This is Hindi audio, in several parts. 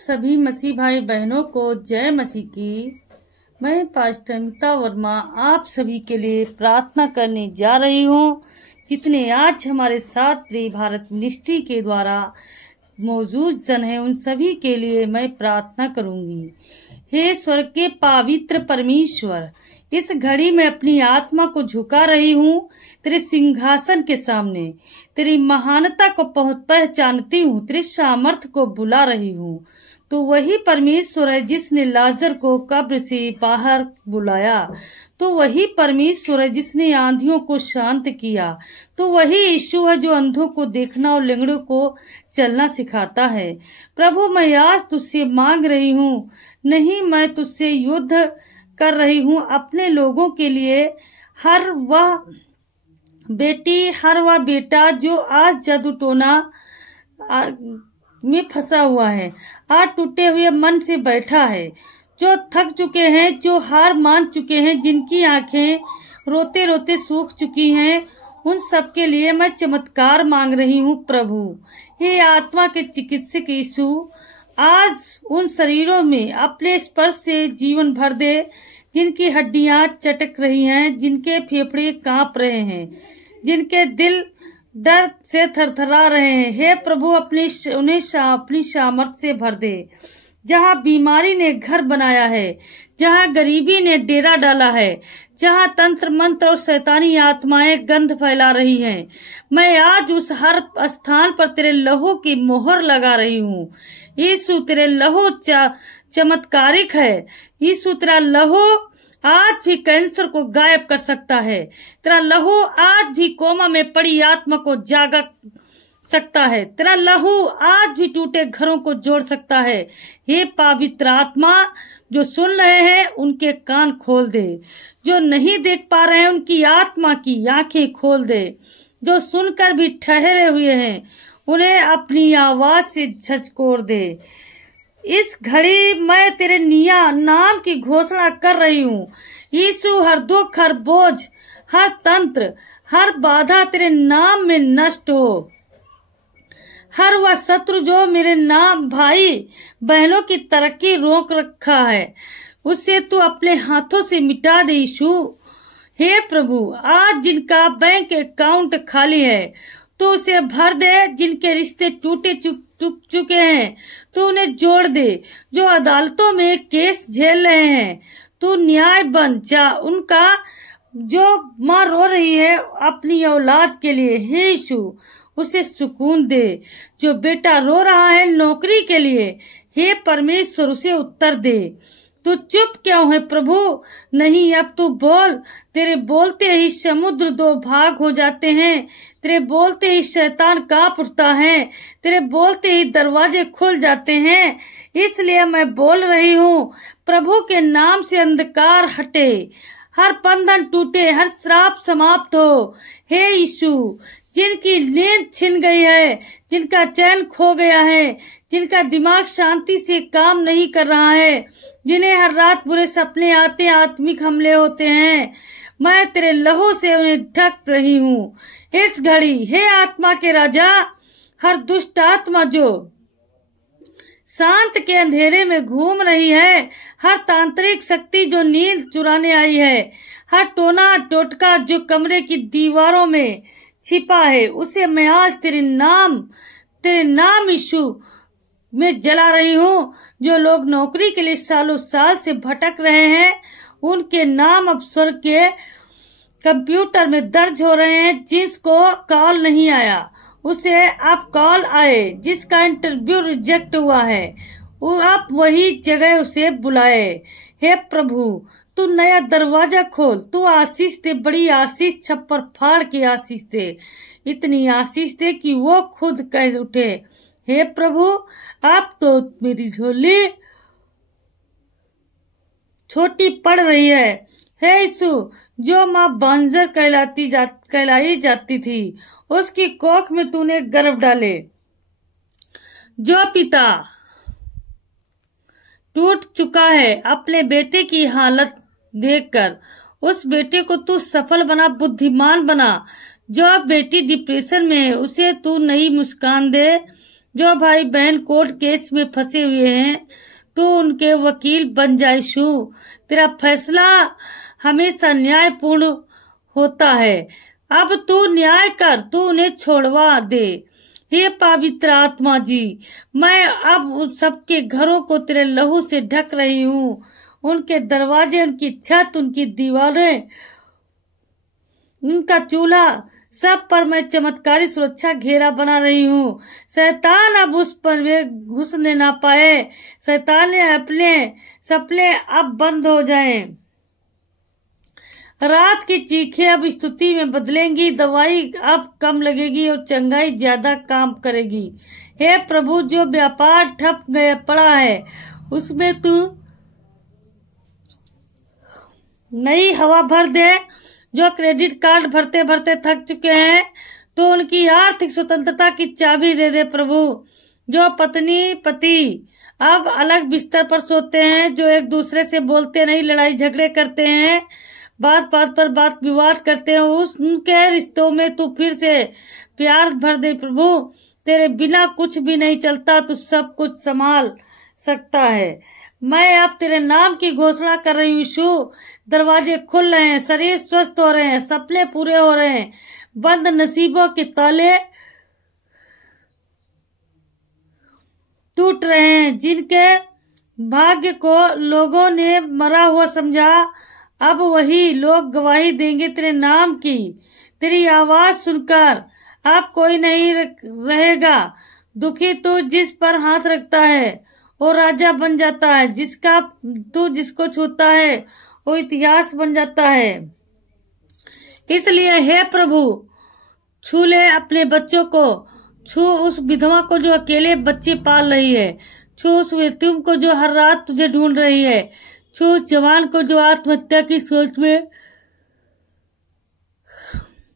सभी मसीह भाई बहनों को जय मसीह की। मैं पास्टर अमिता वर्मा आप सभी के लिए प्रार्थना करने जा रही हूँ। जितने आज हमारे साथ प्रिय भारत मिनिस्ट्री के द्वारा मौजूद जन हैं, उन सभी के लिए मैं प्रार्थना करूंगी। हे स्वर्ग के पवित्र परमेश्वर, इस घड़ी में अपनी आत्मा को झुका रही हूँ तेरे सिंहासन के सामने। तेरी महानता को पहचानती हूँ, तेरे सामर्थ्य को बुला रही हूँ। तो वही परमेश्वर है जिसने लाजर को कब्र से बाहर बुलाया। तो वही परमेश्वर है जिसने आंधियों को शांत किया। तो वही यीशु है जो अंधों को देखना और लंगड़ों को चलना सिखाता है। प्रभु, मैं आज तुझसे मांग रही हूँ, नहीं मैं तुझसे युद्ध कर रही हूँ अपने लोगों के लिए। हर वह बेटी, हर वह बेटा जो आज जादू टोना में फंसा हुआ है, आज टूटे हुए मन से बैठा है, जो थक चुके हैं, जो हार मान चुके हैं, जिनकी आंखें रोते रोते सूख चुकी हैं, उन सब के लिए मैं चमत्कार मांग रही हूँ। प्रभु, हे आत्मा के चिकित्सक यीशु, आज उन शरीरों में अपने स्पर्श से जीवन भर दे, जिनकी हड्डियां चटक रही हैं, जिनके फेफड़े कांप रहे हैं, जिनके दिल डर से थरथरा रहे हैं। हे प्रभु, उन्हें अपनी सामर्थ से भर दे। जहाँ बीमारी ने घर बनाया है, जहाँ गरीबी ने डेरा डाला है, जहाँ तंत्र मंत्र और शैतानी आत्माएं गंध फैला रही हैं, मैं आज उस हर स्थान पर तेरे लहू की मोहर लगा रही हूँ। यीशु, तेरे लहू चमत्कारिक है। यीशु, तेरा लहू आज भी कैंसर को गायब कर सकता है। तेरा लहू आज भी कोमा में पड़ी आत्मा को जागा सकता है। तेरा लहू आज भी टूटे घरों को जोड़ सकता है। हे पवित्र आत्मा, जो सुन रहे हैं उनके कान खोल दे, जो नहीं देख पा रहे हैं उनकी आत्मा की आंखें खोल दे, जो सुनकर भी ठहरे हुए हैं उन्हें अपनी आवाज से झकझोर दे। इस घड़ी मैं तेरे नाम की घोषणा कर रही हूँ। यीशु, हर दुख, हर बोझ, हर तंत्र, हर बाधा तेरे नाम में नष्ट हो। हर वह शत्रु जो मेरे नाम भाई बहनों की तरक्की रोक रखा है, उसे तू अपने हाथों से मिटा दे। यीशु, हे प्रभु, आज जिनका बैंक अकाउंट खाली है तो उसे भर दे। जिनके रिश्ते टूटे चुके हैं तो उन्हें जोड़ दे। जो अदालतों में केस झेल रहे हैं, तू न्याय बन जा उनका। जो माँ रो रही है अपनी औलाद के लिए, हे यीशु, उसे सुकून दे। जो बेटा रो रहा है नौकरी के लिए, हे परमेश्वर, उसे उत्तर दे। तू चुप क्यों है प्रभु? नहीं, अब तू बोल। तेरे बोलते ही समुद्र दो भाग हो जाते हैं। तेरे बोलते ही शैतान कांप उठता है। तेरे बोलते ही दरवाजे खुल जाते हैं। इसलिए मैं बोल रही हूँ, प्रभु के नाम से अंधकार हटे, हर बंधन टूटे, हर श्राप समाप्त हो। हे यीशु, जिनकी नींद छिन गई है, जिनका चैन खो गया है, जिनका दिमाग शांति से काम नहीं कर रहा है, जिन्हें हर रात बुरे सपने आते, आत्मिक हमले होते हैं, मैं तेरे लहू से उन्हें ढक रही हूँ। इस घड़ी हे आत्मा के राजा, हर दुष्ट आत्मा जो शांत के अंधेरे में घूम रही है, हर तांत्रिक शक्ति जो नींद चुराने आई है, हर टोना टोटका जो कमरे की दीवारों में छिपा है, उसे मैं आज तेरे नाम यीशु में जला रही हूँ। जो लोग नौकरी के लिए सालों साल से भटक रहे हैं, उनके नाम अब स्वर्ग के कंप्यूटर में दर्ज हो रहे हैं। जिसको कॉल नहीं आया उसे अब कॉल आए, जिसका इंटरव्यू रिजेक्ट हुआ है वो अब वही जगह उसे बुलाए। हे प्रभु, तू नया दरवाजा खोल, तू आशीष दे, बड़ी आशीष, छप्पर फाड़ के आशीष दे, इतनी आशीष दे कि वो खुद कह उठे, हे प्रभु, आप तो मेरी झोली छोटी पड़ रही है। हे यीशु, जो माँ बंजर कहलाई जाती थी, उसकी कोख में तूने गर्भ डाले। जो पिता टूट चुका है अपने बेटे की हालत देखकर, उस बेटे को तू सफल बना, बुद्धिमान बना। जो बेटी डिप्रेशन में है, उसे तू नई मुस्कान दे। जो भाई बहन कोर्ट केस में फंसे हुए हैं तू उनके वकील बन जा यीशु। तेरा फैसला हमेशा न्यायपूर्ण होता है। अब तू न्याय कर, तू उन्हें छोड़वा दे। हे पवित्र आत्मा जी, मैं अब उन सबके घरों को तेरे लहू से ढक रही हूँ। उनके दरवाजे, उनकी छत, उनकी दीवारें, उनका चूल्हा, सब पर मैं चमत्कारी सुरक्षा घेरा बना रही हूँ। शैतान अब उस पर वे घुसने ना पाए। शैतान ने अपने सपने अब बंद हो जाएं। रात की चीखें अब स्तुति में बदलेंगी। दवाई अब कम लगेगी और चंगाई ज्यादा काम करेगी। हे प्रभु, जो व्यापार ठप गया पड़ा है उसमें तू नई हवा भर दे। जो क्रेडिट कार्ड भरते भरते थक चुके हैं तो उनकी आर्थिक स्वतंत्रता की चाबी दे दे प्रभु। जो पत्नी पति अब अलग बिस्तर पर सोते हैं, जो एक दूसरे से बोलते नहीं, लड़ाई झगड़े करते हैं, बात बात पर बात विवाद करते हैं, उनके रिश्तों में तू फिर से प्यार भर दे प्रभु। तेरे बिना कुछ भी नहीं चलता, तू सब कुछ संभाल सकता है। मैं अब तेरे नाम की घोषणा कर रही हूँ यीशु। दरवाजे खुल रहे हैं, शरीर स्वस्थ हो रहे हैं, सपने पूरे हो रहे हैं, बंद नसीबों के ताले टूट रहे हैं। जिनके भाग्य को लोगों ने मरा हुआ समझा, अब वही लोग गवाही देंगे तेरे नाम की। तेरी आवाज सुनकर अब कोई नहीं रहेगा दुखी। तू जिस पर हाथ रखता है वो राजा बन जाता है। तू जिसको छूता है वो इतिहास बन जाता है। इसलिए हे प्रभु, छू ले अपने बच्चों को। छू उस विधवा को जो अकेले बच्चे पाल रही है। छू उस यतीम को जो हर रात तुझे ढूंढ रही है। छू उस जवान को जो आत्महत्या की सोच में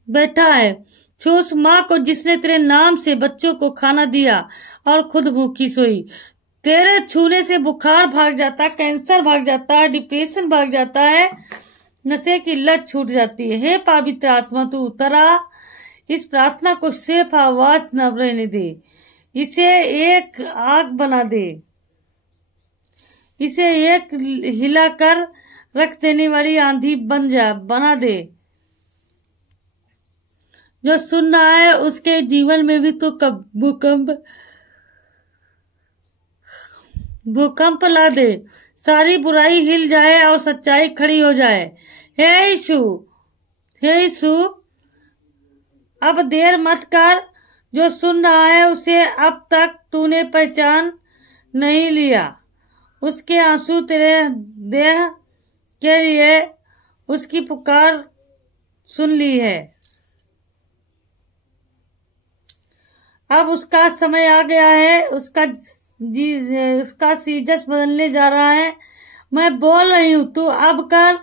बैठा है। छू उस माँ को जिसने तेरे नाम से बच्चों को खाना दिया और खुद भूखी सोई। तेरे छूने से बुखार भाग जाता है, कैंसर भाग जाता है, डिप्रेशन भाग जाता है, नशे की लत छूट जाती है। हे पवित्र आत्मा, तू उतरा इस प्रार्थना को सिर्फ आवाज न रहने दे, इसे एक आग बना दे, इसे एक हिलाकर रख देने वाली आंधी बना दे। जो सुन रहा है उसके जीवन में भी तो भूकंप ला दे। सारी बुराई हिल जाए और सच्चाई खड़ी हो जाए। हे यीशु, हे यीशु, अब देर मत कर। जो सुन रहा है उसे अब तक तूने पहचान नहीं लिया। उसके आंसू तेरे देह के लिए उसकी पुकार सुन ली है। अब उसका समय आ गया है। उसका सीजस बदलने जा रहा है। मैं बोल रही हूँ, तू अब कर।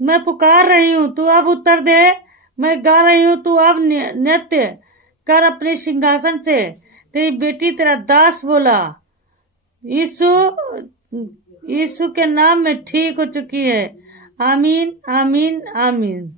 मैं पुकार रही हूँ, तू अब उत्तर दे। मैं गा रही हूँ, तू अब नृत्य कर अपने सिंहासन से। तेरी बेटी तेरा दास बोला। यीशु के नाम में ठीक हो चुकी है। आमीन, आमीन, आमीन।